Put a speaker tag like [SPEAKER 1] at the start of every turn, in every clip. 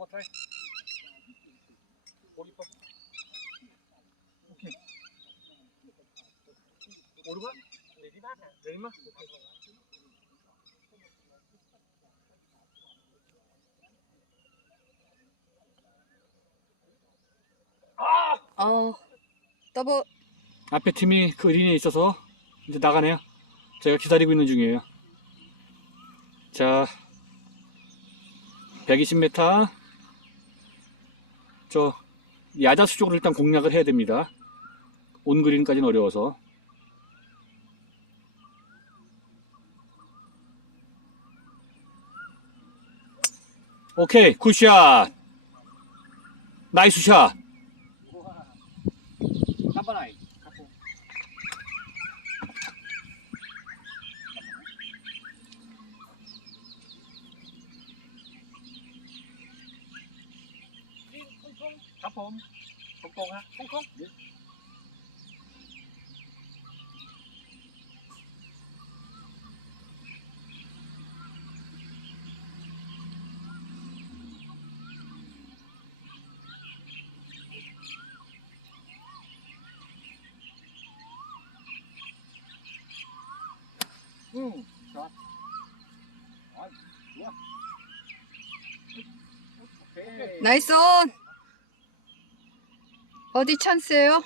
[SPEAKER 1] more time. 오리퍼. 오케이. 오르막? 내리막? 내리막? 오케이.
[SPEAKER 2] 어, 더블.
[SPEAKER 1] 앞에 팀이 그 린에 있어서 이제 나가네요. 제가 기다리고 있는 중이에요. 자, 120m. 저 야자수 쪽으로 일단 공략을 해야 됩니다. 온 그린까지는 어려워서. 오케이, 굿샷. 나이스 샷. không? Không không ha? Không không. Đi.
[SPEAKER 2] Ừ, chọn. Đấy, xuống. 어디 찬스예요?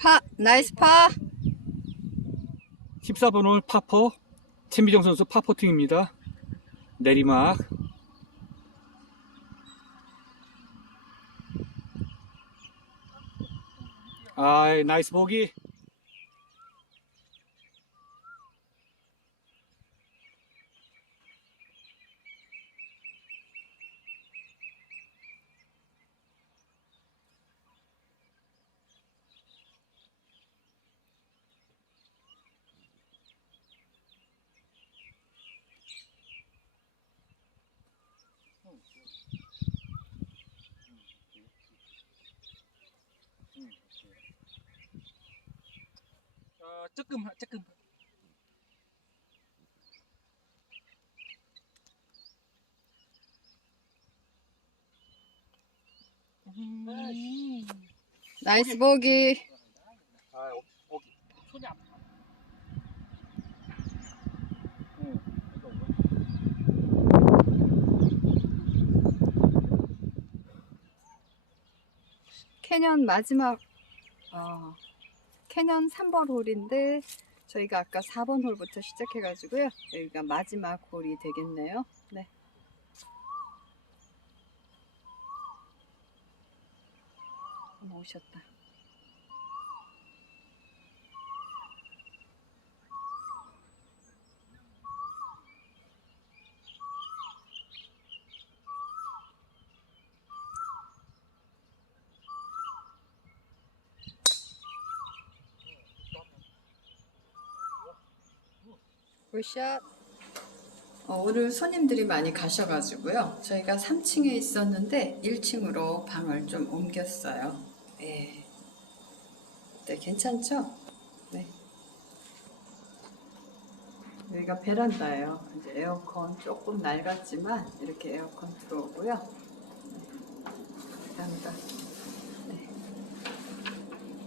[SPEAKER 2] 파, 나이스 파.
[SPEAKER 1] 14번 홀 파퍼 최미정 선수 파퍼팅입니다. 내리막. 아이 조금 조금.
[SPEAKER 2] 나이스 보기.
[SPEAKER 1] 아. 손이 아파.
[SPEAKER 2] 캐년 마지막, 어, 캐년 3번 홀인데, 저희가 아까 4번 홀부터 시작해 가지고요. 여기가 마지막 홀이 되겠네요. 네. 오셨다. 굿샷. 어, 오늘 손님들이 많이 가셔가지고요. 저희가 3층에 있었는데 1층으로 방을 좀 옮겼어요. 예. 네, 괜찮죠? 네. 여기가 베란다예요. 이제 에어컨 조금 낡았지만 이렇게 에어컨 들어오고요. 네. 베란다. 네.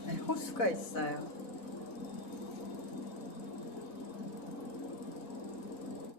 [SPEAKER 2] 네, 호수가 있어요.